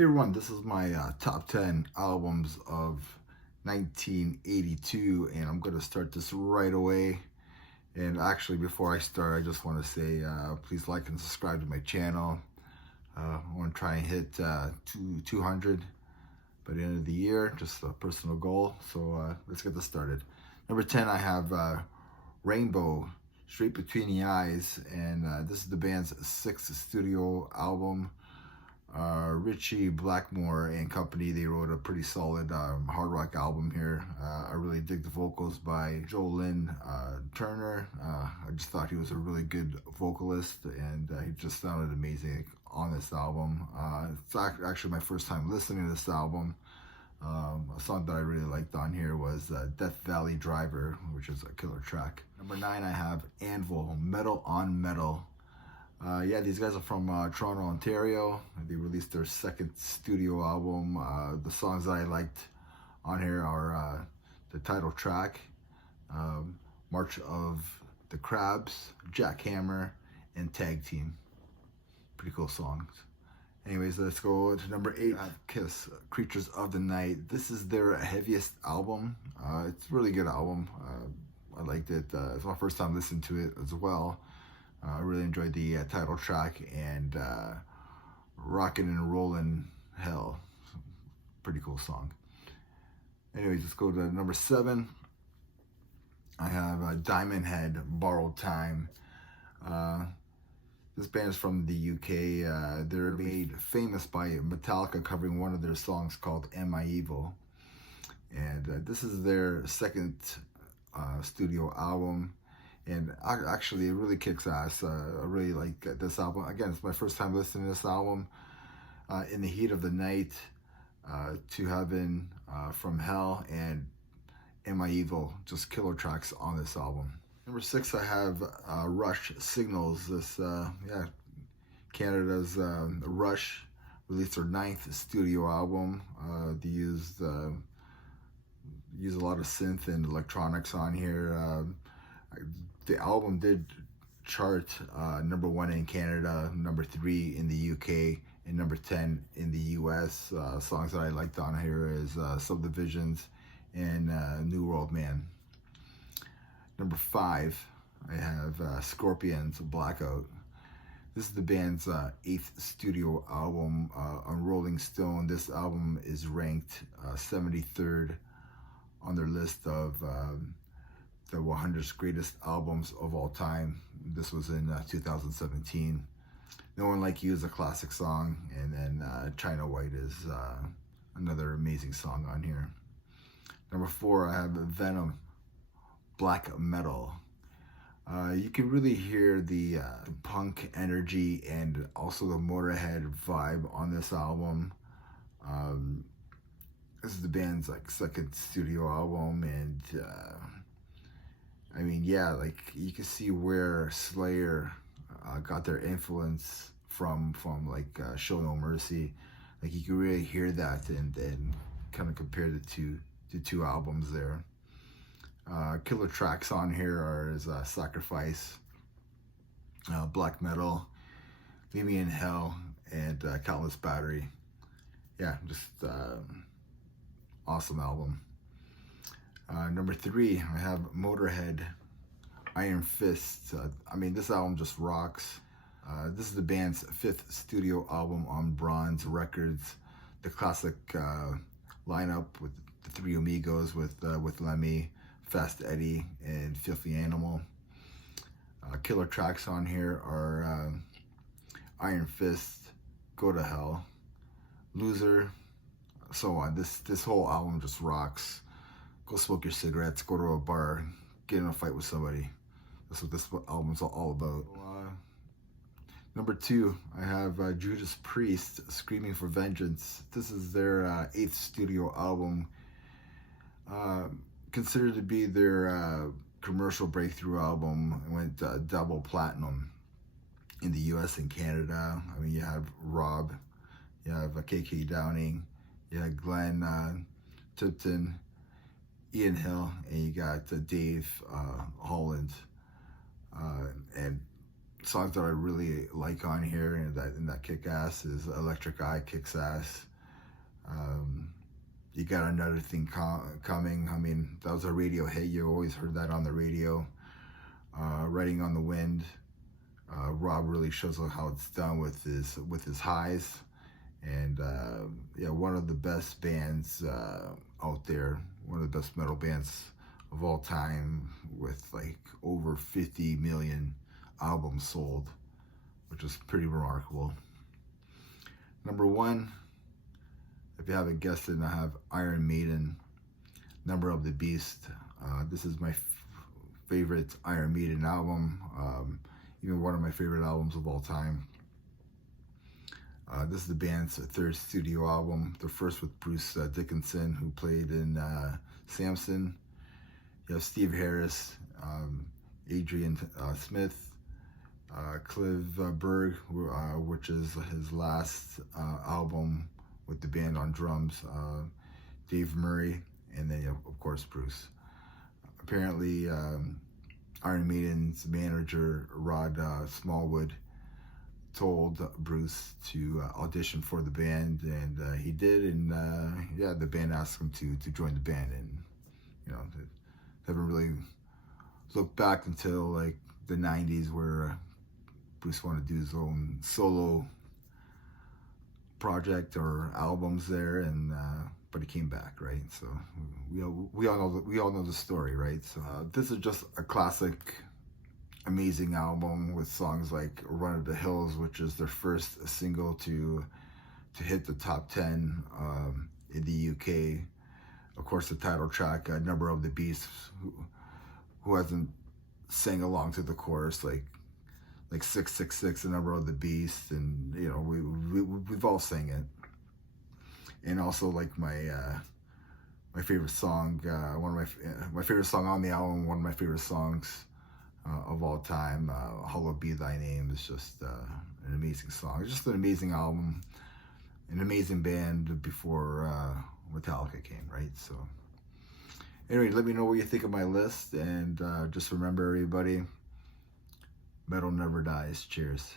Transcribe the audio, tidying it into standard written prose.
Hey everyone, this is my top 10 albums of 1982, and I'm going to start this right away. And actually, before I start, I just want to say please like and subscribe to my channel. I want to try and hit 200 by the end of the year, just a personal goal. So let's get this started. Number 10, I have Rainbow, Straight Between the Eyes, and this is the band's sixth studio album. Ritchie Blackmore and company, they wrote a pretty solid hard rock album here. I really dig the vocals by Joe Lynn Turner. I just thought he was a really good vocalist, and he just sounded amazing on this album. It's actually my first time listening to this album. A song that I really liked on here was Death Valley Driver, which is a killer track. Number 9, I have Anvil, Metal on Metal. Yeah, these guys are from Toronto, Ontario. They released their second studio album. The songs that I liked on here are the title track, March of the Crabs, Jackhammer, and Tag Team. Pretty cool songs. Anyways, let's go to number 8. I have Kiss, Creatures of the Night. This is their heaviest album. It's a really good album. I liked it. It's my first time listening to it as well. I really enjoyed the title track and Rockin' and Rollin' Hell. Pretty cool song. Anyways, let's go to number 7. I have Diamond Head, Borrowed Time. This band is from the UK. They're made famous by Metallica covering one of their songs called Am I Evil? And this is their second studio album. And actually, it really kicks ass. I really like this album. Again, it's my first time listening to this album. In the Heat of the Night, To Heaven, From Hell, and Am I Evil, just killer tracks on this album. Number 6, I have Rush, Signals. This, Canada's Rush released their 9th studio album. They used a lot of synth and electronics on here. The album did chart number 1 in Canada, number 3 in the UK, and number 10 in the US. Songs that I liked on here is Subdivisions and New World Man. Number 5, I have Scorpions, Blackout. This is the band's 8th studio album on Rolling Stone. This album is ranked 73rd on their list of the 100 greatest albums of all time. This was in 2017. No One Like You is a classic song, and then China White is another amazing song on here. Number 4, I have Venom, Black Metal. You can really hear the punk energy and also the Motorhead vibe on this album. This is the band's second studio album, and I mean, yeah, you can see where Slayer got their influence from Show No Mercy. You can really hear that and kind of compare the two albums there. Killer tracks on here is Sacrifice, Black Metal, Leave Me in Hell, and Countless Battery. Yeah, just awesome album. Number 3, I have Motorhead, Iron Fist. I mean, this album just rocks. This is the band's 5th studio album on Bronze Records. The classic lineup with the Three Amigos, with Lemmy, Fast Eddie, and Filthy Animal. Killer tracks on here are Iron Fist, Go to Hell, Loser, so on. This whole album just rocks. Go smoke your cigarettes, go to a bar, get in a fight with somebody. That's what this album's all about. Number 2, I have Judas Priest, Screaming for Vengeance. This is their 8th studio album. Considered to be their commercial breakthrough album. It went double platinum in the US and Canada. I mean, you have Rob, you have KK Downing, you have Glenn Tipton, Ian Hill, and you got Dave Holland. And songs that I really like on here and that kick ass is Electric Eye kicks ass. You Got Another Thing Coming. I mean, that was a radio hit. You always heard that on the radio. Riding on the Wind. Rob really shows how it's done with his highs. And yeah, one of the best bands out there. One of the best metal bands of all time, with like over 50 million albums sold, which is pretty remarkable. Number one, if you haven't guessed it, I have Iron Maiden, Number of the Beast. This is my favorite Iron Maiden album, even one of my favorite albums of all time. This is the band's third studio album, the first with Bruce Dickinson, who played in Samson. You have Steve Harris, Adrian Smith, Clive Berg, which is his last album with the band on drums, Dave Murray, and then of course Bruce. Apparently Iron Maiden's manager Rod Smallwood told Bruce to audition for the band, and he did, and yeah, the band asked him to join the band, and you know, haven't really looked back until like the 90s, where Bruce wanted to do his own solo project or albums there, and but he came back, right? So we all know the story, right? So this is just a classic, amazing album with songs like Run of the Hills, which is their first single to hit the top 10 in the UK. Of course, the title track, Number of the Beast. Who hasn't sang along to the chorus, like 666, the Number of the Beast, and you know, we've all sang it. And also, like my favorite song, one of my favorite song on the album, one of my favorite songs of all time, Hallowed Be Thy Name, is just an amazing song. It's just an amazing album, an amazing band before Metallica came, right? So anyway, let me know what you think of my list, and just remember, everybody, metal never dies. Cheers.